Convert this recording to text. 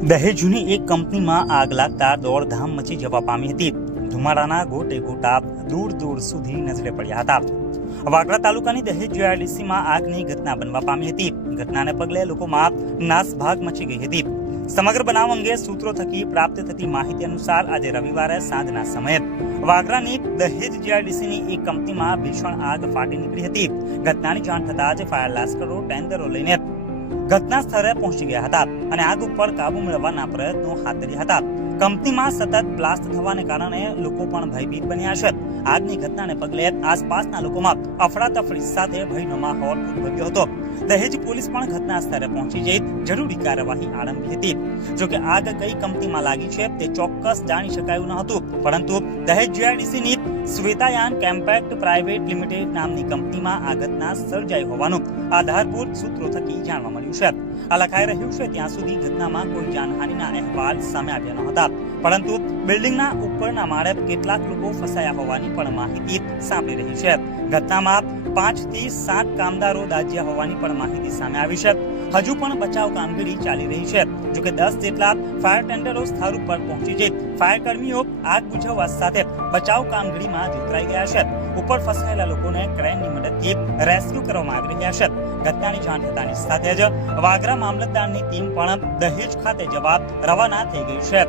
દહેજની એક કંપનીમાં આગ લાગતા દોડધામ મચી જવા પામી હતી. ધુમાડાના ગોટે ગોટા દૂર દૂર સુધી નજરે પડ્યા હતા. વાગરા તાલુકાની દહેજ જીઆઈડીસીમાં આગની ઘટના બનવા પામી હતી. ઘટનાને પગલે લોકોમાં નાસભાગ મચી ગઈ હતી. સમગ્ર બનાવ અંગે સૂત્રો થકી પ્રાપ્ત થતી માહિતી અનુસાર આજે રવિવારે સાંજના સમયે વાગરાની દહેજ જીઆઈડીસીની એક કંપનીમાં ભીષણ આગ ફાટી નીકળી હતી. ઘટનાની જાણ થતાં જ ફાયર લાશ્કરો ટેન્ડરો લઈને ઘટના સ્થળે પહોંચી ગયા હતા અને આગ ઉપર કાબુ મેળવવાના પ્રયત્નો હાથ ધર્યા હતા. કંપનીમાં સતત બ્લાસ્ટ થવાને કારણે લોકો પણ ભયભીત બન્યા છે. આગની ઘટનાને પગલે આસપાસના લોકોમાં અફડાતફડી સાથે ભયનો માહોલ ઉદ્ભવ્યો હતો. દહેજ પોલીસ પણ ઘટના સ્થળે પહોંચી જઈ જરૂરી કાર્યવાહી આરંભી હતી. જોકે આગ કઈ કંપનીમાં લાગી છે તે ચોક્કસ જાણી શકાયું ન હતું, પરંતુ દહેજ જીઆઈડીસીની શ્વેતાયાન કેમ્પેક્ટ પ્રાઇવેટ લિમિટેડ નામની કંપનીમાં આ ઘટના સર્જાઈ હોવાનું આધારભૂત સૂત્રો થકી જાણવા મળ્યું છે. આ લખાઈ રહ્યું છે ત્યાં સુધી ઘટનામાં કોઈ જાનહાનિના અહેવાલ સામે આવ્યા ન હતા, પરંતુ બિલ્ડિંગના ઉપરના માળે કેટલાક લોકો ફસાયા હોવાની પણ માહિતી સાંપડી રહી છે. ઘટનામાં 5 થી 7 કામદારો દાઝ્યા હોવાની પણ માહિતી સામે આવી છે. હજુ પણ બચાવ કામગીરી ચાલી રહી છે. જોકે 10 જેટલા ફાયર ટેન્ડરો સ્થળ ઉપર પહોંચી જઈ ફાયર કર્મીઓ આગ બુઝાવવા સાથે બચાવ કામગીરીમાં જોતરાઈ ગયા છે. ઉપર ફસાયેલા લોકોને ક્રેનની મદદથી રેસ્ક્યુ કરવામાં આવી રહ્યા છે. ઘટનાની જાણ થતાની સાથે જ વાગરા મામલતદારની ટીમ પણ દહેજ ખાતે જવા રવાના થઈ ગઈ છે.